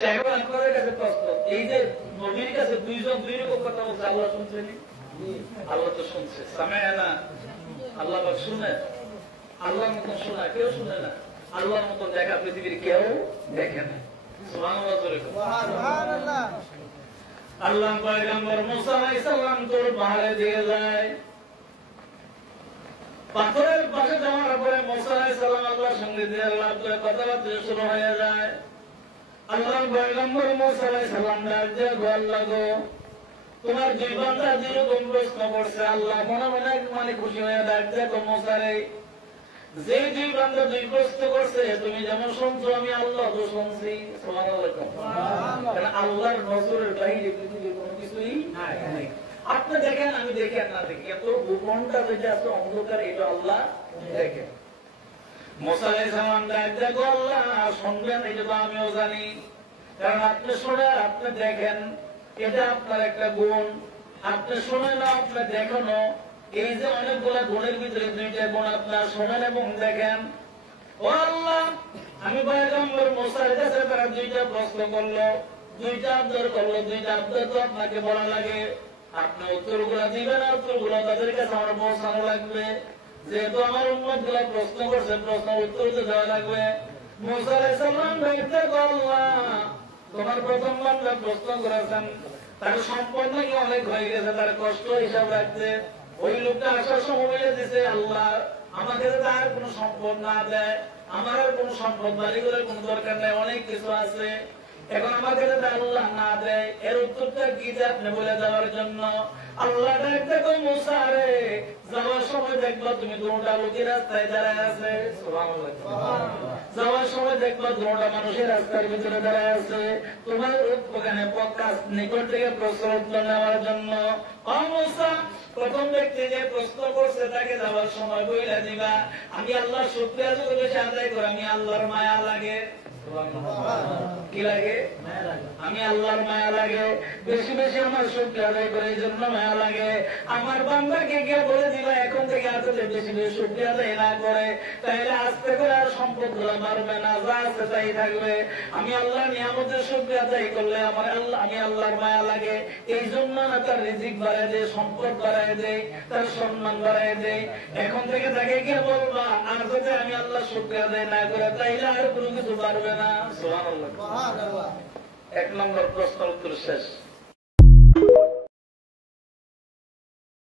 এখন আপনাদের কাছে প্রশ্ন, এই যে নবীর কাছে দুইজন দুই রকম কথা বলছে, আল্লাহ শুনছেন? আল্লাহ তো শুনছে, সামেআনা, আল্লাহ শুনে। আল্লাহর মতন শোনা কেউ শুনে না, আল্লাহর মতন দেখা পৃথিবীর কেউ দেখে না। সুবহানাল্লাহ। আল্লাহ পয়গম্বর মুসা আলাইহিস সালাম তোর পাহাড়ে দিয়ে যায়, পাথরের পাশে যাওয়ার পরে মুসা আলাইহিস সালাম আল্লাহর সঙ্গে দিয়ে আল্লাহ কথাবার্তা শুরু হয়ে যায়। আল্লাহ পয়গম্বর মুসা আলাইহিস সালাম ডাক দিয়ে আল্লাহ গো, তোমার দুই বান্দা যেরকম প্রশ্ন করছে, আল্লাহ মনে মনে মানে খুশি হয়ে ডাক দিয়ে মুসা রে, যে দুই বান্দা দুই প্রশ্ন করছে তুমি যেমন শুনছো আমি আল্লাহ তো শুনছি। আল্লাহর নজরের বাইরে পৃথিবীর কোনো কিছুই নাই। আপনি দেখেন আমি দেখি আর না দেখি, এত গোপনটা যেটা আছে অন্ধকার, এটা আল্লাহ দেখেন। মুসা আলাইহিস সালাম ডাক দেখো আল্লাহ শুনবেন, এটা তো আমিও জানি, কারণ আপনি শোনেন আপনি দেখেন, এটা আপনার একটা গুণ। আপনি শোনেন না আপনি দেখেনও, এই যে অনেকগুলা গুণের ভিতরে দুইটা গুণ আপনার শোনেন এবং দেখেন। ও আল্লাহ, আমি পয়গম্বর মুসার কাছে তারা দুইটা প্রশ্ন করলো, দুইটা আবদার করলো, দুইটা আবদার তো আপনাকে বলা লাগে, আপনি উত্তরগুলা দিবেন, আর উত্তরগুলো তাদের কাছে আমার পৌঁছানো লাগবে। যেহেতু আমার উম্মত গুলা প্রশ্ন করছে, প্রশ্ন উত্তর তো দেওয়া লাগবে। মুসা আলাইহিস সালাম বলতে আল্লাহ, তোমার প্রথম বান্দা প্রশ্ন করেছেন, তার সম্পদ নাকি অনেক হয়ে গেছে, তার কষ্ট হিসাব রাখতে। ওই লোকটা আসার সময় বলে দিছে, আল্লাহ আমাকে তার কোন সম্পদ না দেয়, আমার আর কোন সম্পদ বাড়ি করে কোন দরকার নেই, অনেক কিছু আছে, এখন আমাকে যাতে আল্লাহ না দেয়, এর উত্তরটা কি যে আপনি বলে যাওয়ার জন্য। আল্লাহ দেখো মুসা রে, যাওয়ার সময় দেখবা তুমি দুটা লোকের রাস্তায় দাঁড়ায় আছে, যাওয়ার সময় দেখবা দুটা মানুষের রাস্তার ভিতরে দাঁড়ায় আছে, তোমার ওখানে পক্কা নিকট থেকে প্রশ্ন উত্তর নেওয়ার জন্য। মুসা, প্রথম ব্যক্তি যে প্রশ্ন করছে তাকে যাওয়ার সময় বইলা দিবা, আমি আল্লাহ শুকরিয়া যত বেশি আদায় করে আমি আল্লাহর মায়া লাগে। কি লাগে? আমি আল্লাহর মায়া লাগে, বেশি বেশি আমার শুকরিয়া আদায় করে, এই জন্য মায়া লাগে। আমার বান্দাকে গিয়ে বলে দিবা এখন থেকে আসলে বেশি বেশি শুকরিয়া আদায় না করে, তাহলে আস্তে করে আর সম্পদ গুলো মারবে না, যা আছে তাই থাকবে। আমি আল্লাহ নিয়ামতের শুকরিয়া আদায় করলে আমার আল্লাহ, আমি আল্লাহর মায়া লাগে, এই জন্য না তার রিজিক বাড়ায় দেয়, সম্পদ বাড়ায় দেয়, তার সম্মান বাড়ায় দেয়। এখন থেকে তাকে গিয়ে বলবা আর যদি আমি আল্লাহ শুকরিয়া আদায় না করে, তাইলে আর কোনো কিছু পারবে না। সুবহানাল্লাহ। 1 নম্বর প্রশ্ন উত্তর শেষ।